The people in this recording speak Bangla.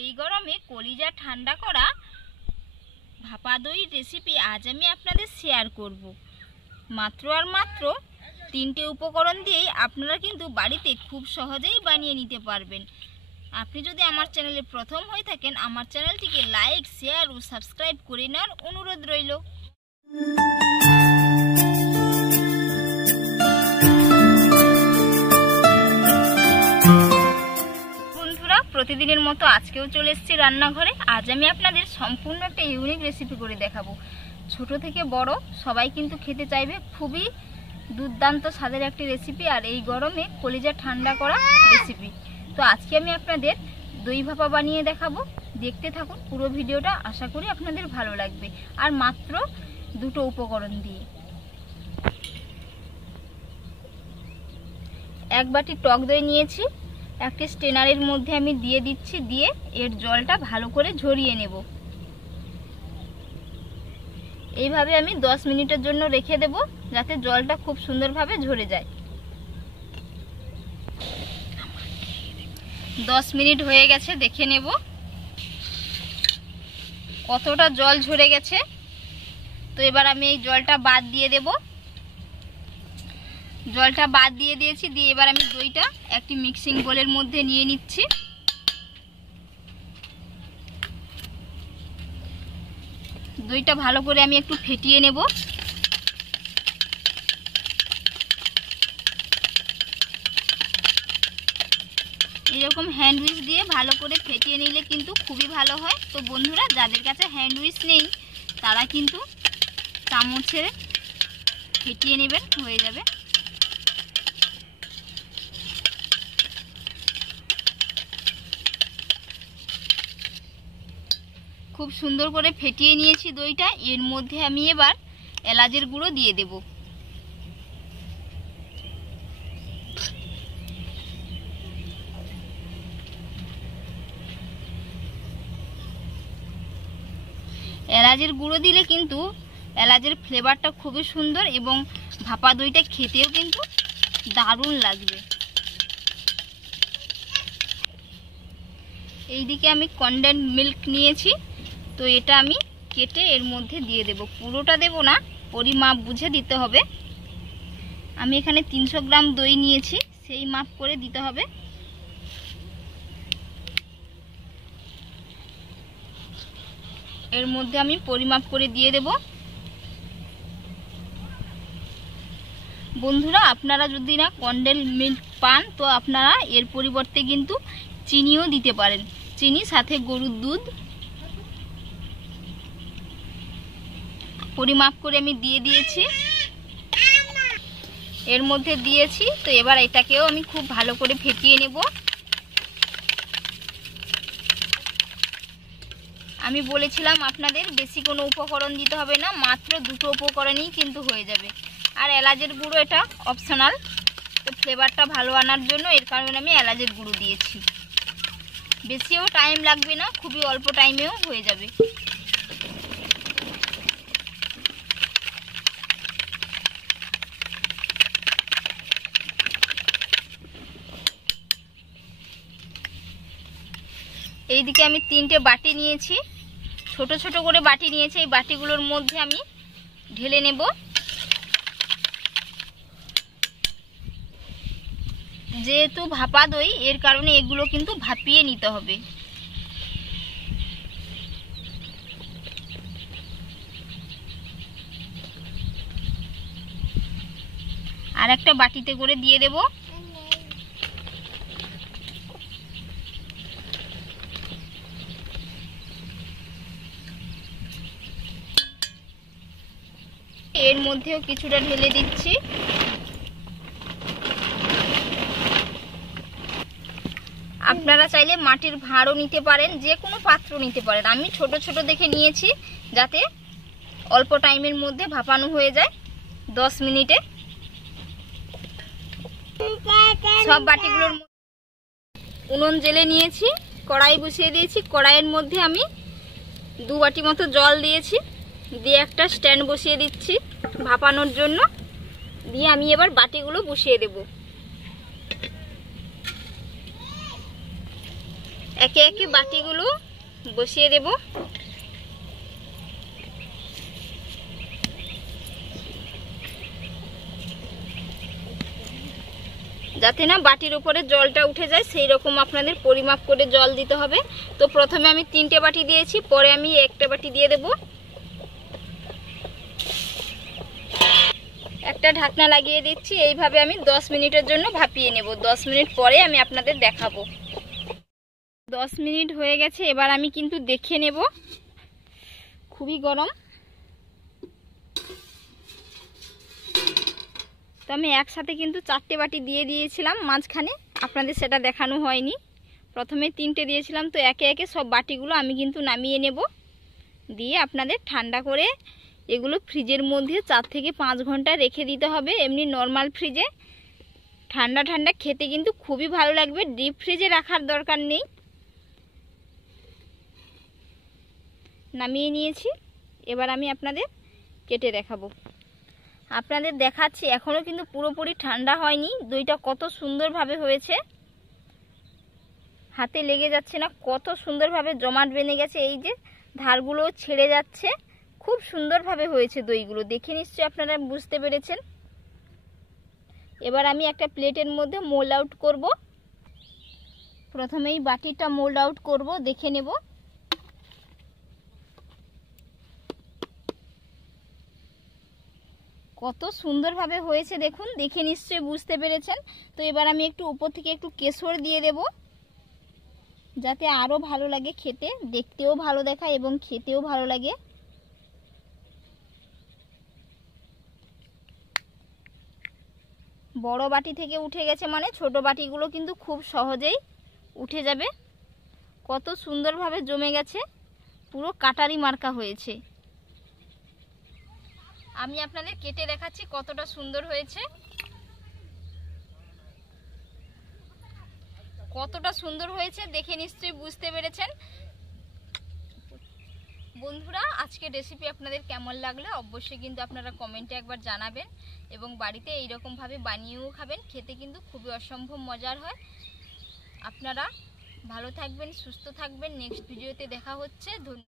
এই গরমে কলিজা ঠান্ডা করা ভাপা দইয়ের রেসিপি আজ আমি আপনাদের শেয়ার করব। মাত্র আর মাত্র 3টে উপকরণ দিয়েই আপনারা কিন্তু বাড়িতে খুব সহজেই বানিয়ে নিতে পারবেন। আপনি যদি আমার চ্যানেলে প্রথম হয়ে থাকেন, আমার চ্যানেলটিকে লাইক, শেয়ার ও সাবস্ক্রাইব করে নেওয়ার অনুরোধ রইল। প্রতিদিনের মতো আজকেও চলে এসেছি রান্নাঘরে। আজ আমি আপনাদের সম্পূর্ণ একটা ইউনিক রেসিপি করে দেখাবো। ছোট থেকে বড় সবাই কিন্তু খেতে চাইবে। খুবই দুর্দান্ত স্বাদের একটি রেসিপি, আর এই গরমে কলিজা ঠান্ডা করা রেসিপি। তো আজকে আমি আপনাদের দই ভাপা বানিয়ে দেখাবো। দেখতে থাকুন পুরো ভিডিওটা, আশা করি আপনাদের ভালো লাগবে। আর মাত্র 2টো উপকরণ দিয়ে। 1 বাটি টক দই নিয়েছি, একটা স্ট্রেনারের মধ্যে আমি দিয়ে দিচ্ছি, দিয়ে এর জলটা ভালো করে ঝরিয়ে নেব। এইভাবে আমি 10 মিনিটের জন্য রেখে দেব, যাতে জলটা খুব সুন্দরভাবে ঝরে যায়। 10 মিনিট হয়ে গেছে, দেখে নেব কতটা জল ঝরে গেছে। তো এবার আমি এই জলটা বাদ দিয়ে দেব। জলটা বাদ দিয়ে দিয়েছি, দিয়ে এবার আমি দইটা একটি মিক্সিং বোলের মধ্যে নিয়ে নিচ্ছি। দইটা ভালো করে আমি একটু ফেটিয়ে নেব। এরকম হ্যান্ড উইচ দিয়ে ভালো করে ফেটিয়ে নিলে কিন্তু খুবই ভালো হয়। তো বন্ধুরা, যাদের কাছে হ্যান্ড উইচ নেই তারা কিন্তু চামচে ফেটিয়ে নেবেন, হয়ে যাবে। খুব সুন্দর করে ফেটিয়ে নিয়েছি দইটা। এর মধ্যে আমি এবার এলাচের গুঁড়ো দিয়ে দেব। এলাচের গুঁড়ো দিলে কিন্তু এলাচের ফ্লেভারটা খুবই সুন্দর এবং ভাপা দইটা খেতেও কিন্তু দারুণ লাগবে। এইদিকে আমি কনডেন্স মিল্ক নিয়েছি, তো এটা আমি কেটে এর মধ্যে দিয়ে দেব। পুরোটা দেব না, পরিমাপ বুঝে দিতে হবে। আমি এখানে 300 গ্রাম দই নিয়েছি, সেই মাপ করে দিতে হবে। এর মধ্যে আমি পরিমাপ করে দিয়ে দেব। বন্ধুরা, আপনারা যদি না কনডেন্স মিল্ক পান তো আপনারা এর পরিবর্তে কিন্তু চিনিও দিতে পারেন। চিনি সাথে গরুর দুধ পরিমাপ করে আমি দিয়ে দিয়েছি, এর মধ্যে দিয়েছি। তো এবার এটাকেও আমি খুব ভালো করে ফেটিয়ে নেব। আমি বলেছিলাম আপনাদের বেশি কোনো উপকরণ দিতে হবে না, মাত্র 2টো উপকরণই কিন্তু হয়ে যাবে। আর এলাচের গুঁড়ো এটা অপশনাল, তো ফ্লেভারটা ভালো আনার জন্য এর কারণে আমি এলাচের গুঁড়ো দিয়েছি। বেশিও টাইম লাগবে না, খুবই অল্প টাইমেও হয়ে যাবে। এইদিকে আমি 3টে বাটি নিয়েছি, ছোট ছোট করে বাটি নিয়েছি। এই বাটিগুলোর মধ্যে আমি ঢেলে নেব। যেহেতু ভাপা দই, এর কারণে এগুলো কিন্তু ভাপিয়ে নিতে হবে। আর একটা বাটিতে করে দিয়ে দেব। এর মধ্যেও কিছুটা ঢেলে দিচ্ছি। আপনারা চাইলে মাটির ভাঁড়ও নিতে পারেন, যে কোনো পাত্র নিতে পারেন। আমি ছোট ছোট দেখে নিয়েছি, যাতে অল্প টাইমের মধ্যে ভাপানো হয়ে যায়, 10 মিনিটে। সব বাটিগুলোর উনুন জেলে নিয়েছি, কড়াই বসিয়ে দিয়েছি। কড়াইয়ের মধ্যে আমি 2 বাটি মতো জল দিয়েছি, দিয়ে একটা স্ট্যান্ড বসিয়ে দিচ্ছি ভাপানোর জন্য। দিয়ে আমি এবার বাটিগুলো বসিয়ে দেব। একে একে বাটিগুলো বসিয়ে দেব। যাতে না বাটির উপরে জলটা উঠে যায় সেই রকম আপনাদের পরিমাপ করে জল দিতে হবে। তো প্রথমে আমি 3টে বাটি দিয়েছি, পরে আমি একটা বাটি দিয়ে দেব। একটা ঢাকনা লাগিয়ে দিচ্ছি। এইভাবে আমি 10 মিনিটের জন্য ভাপিয়ে নেব। 10 মিনিট পরে আমি আপনাদের দেখাবো। 10 মিনিট হয়ে গেছে, এবার আমি কিন্তু দেখে নেব। খুবই গরম। তো আমি একসাথে কিন্তু 4টে বাটি দিয়ে দিয়েছিলাম মাঝখানে, আপনাদের সেটা দেখানো হয়নি। প্রথমে 3টে দিয়েছিলাম, তো একে একে সব বাটিগুলো আমি কিন্তু নামিয়ে নেব। দিয়ে আপনাদের ঠান্ডা করে এগুলো ফ্রিজের মধ্যে 4 থেকে 5 ঘন্টা রেখে দিতে হবে, এমনি নর্মাল ফ্রিজে। ঠান্ডা ঠান্ডা খেতে কিন্তু খুবই ভালো লাগবে, ডিপ ফ্রিজে রাখার দরকার নেই। নামিয়ে নিয়েছি, এবার আমি আপনাদের কেটে দেখাবো। আপনাদের দেখাচ্ছি, এখনও কিন্তু পুরোপুরি ঠান্ডা হয়নি। দইটা কত সুন্দরভাবে হয়েছে, হাতে লেগে যাচ্ছে না, কত সুন্দরভাবে জমাট বেঁধে গেছে। এই যে ধারগুলো ছেড়ে যাচ্ছে, খুব সুন্দরভাবে হয়েছে দইগুলো। দেখে নিশ্চয়ই আপনারা বুঝতে পেরেছেন। এবার আমি একটা প্লেটের মধ্যে মোল্ড আউট করব। প্রথমেই বাটিটা মোল্ড আউট করব, দেখে নেব। কত সুন্দরভাবে হয়েছে দেখুন, দেখে নিশ্চয়ই বুঝতে পেরেছেন। তো এবার আমি একটু উপর থেকে একটু কেশর দিয়ে দেব, যাতে আরও ভালো লাগে খেতে, দেখতেও ভালো দেখায় এবং খেতেও ভালো লাগে। বড় বাটি থেকে উঠে গেছে মানে ছোট বাটিগুলো কিন্তু খুব সহজেই উঠে যাবে। কত সুন্দরভাবে জমে গেছে, পুরো কাটারি মার্কা হয়েছে। আমি আপনাদের কেটে দেখাচ্ছি কতটা সুন্দর হয়েছে। কতটা সুন্দর হয়েছে দেখে নিশ্চয়ই বুঝতে পেরেছেন। বন্ধুরা, আজকের রেসিপি আপনাদের কেমন লাগলো অবশ্যই কিন্তু আপনারা কমেন্টে একবার জানাবেন, এবং বাড়িতে এইরকমভাবে বানিয়েও খাবেন। খেতে কিন্তু খুবই অসম্ভব মজার হয়। আপনারা ভালো থাকবেন, সুস্থ থাকবেন। নেক্সট ভিডিওতে দেখা হচ্ছে। ধন্যবাদ।